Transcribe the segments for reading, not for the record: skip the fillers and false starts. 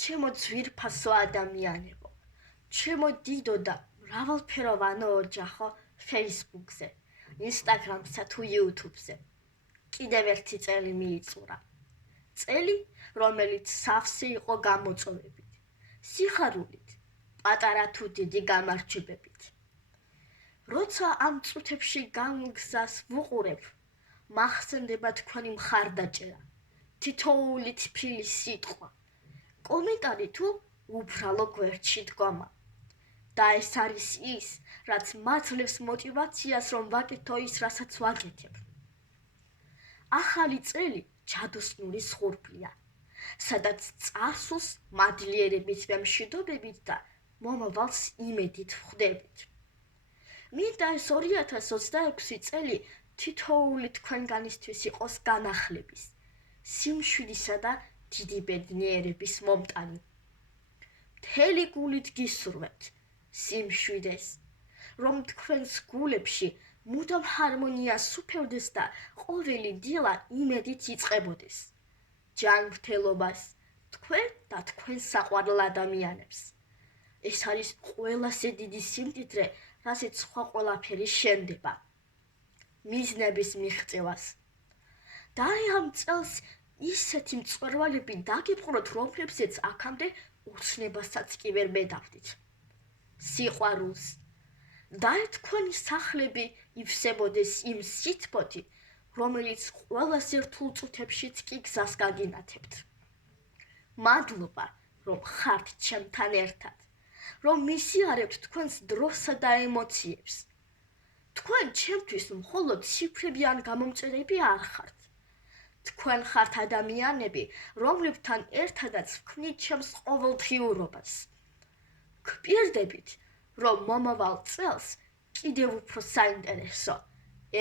ჩემო ძვირფასო ადამიანებო, ჩემო დიდო და მრავალფეროვანო ოჯახო Facebook-ზე, Instagram-სა თუ YouTube-ზე. კიდევ ერთი წელი მიიწურა. წელი, რომელიც სავსე იყო გამოწვევებით, სიხარულით, პატარა თუ დიდი გამარჯვებებით. როცა ამ წუთებში გამგზას ვუყურებ, მახსენდება თქვენი მხარდაჭერა, თითოეული თბილი სიტყვა, კომენტარი თუ უბრალო გვერდში დგომა. და ეს არის ის, რაც მაძლევს მოტივაციას, რომ ვაკეთო ის, რასაც ვაკეთებ. ახალი წელი ჯადოსნური სხურფლია, სადაც წარსულს მადლიერებით და მშვიდობებით და მომავალს იმედით ვხვდებით. მინდა ეს 2026 წელი თითოეული თქვენგანისთვის იყოს განახლების, სიმშვიდისა და დიდი ბედნიერების მომტანი. მთელი გულით გისურვებთ სიმშვიდეს, რომ თქვენს გულებში მუდამ ჰარმონიას უფევდეს და ყოველი დილა იმედით იწყებოდეს. ჯანმრთელობას თქვენ და თქვენ საყვარელ ადამიანებს. ეს არის ყველაზე დიდი სიმდიდრე, რასაც სხვა ყველაფერი შენდება. მიზნების მიღწევას. და ამ წელს ისეთი მწვერვალები დაგიპყროთ, რომლებზეც აქამდე ოცნებასაც კი ვერ მედავდით. სიყვარულს. და თქვენი სახლები ივსებოდეს იმ სითბოთი, რომელიც ყველაზე რთულ წუთებშიც კი გზას გაგინათებთ. მადლობა, რომ ხართ ჩემთან ერთად, რომ მისიარებთ თქვენს დროსა და ემოციებს. თქვენ ჩემთვის მხოლოდ ციფრები ან გამომწერები არ ხართ. თქვენ ხართ ადამიანები, რომლებთან ერთადაც ვქმნით ჩემს ყოველდღიურობას. გვპირდებით, რომ მომავალ წელს კიდევ უფრო საინტერესო,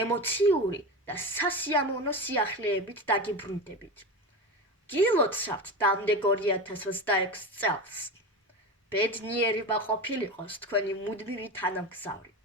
ემოციური და სასიამოვნო სიახლეებით დაგიბრუნდებით. გილოცავთ დამდეგ 2026 წელს. ბედნიერი ვაყოფილიყოს თქვენი მუდმივი თანამგზავრი.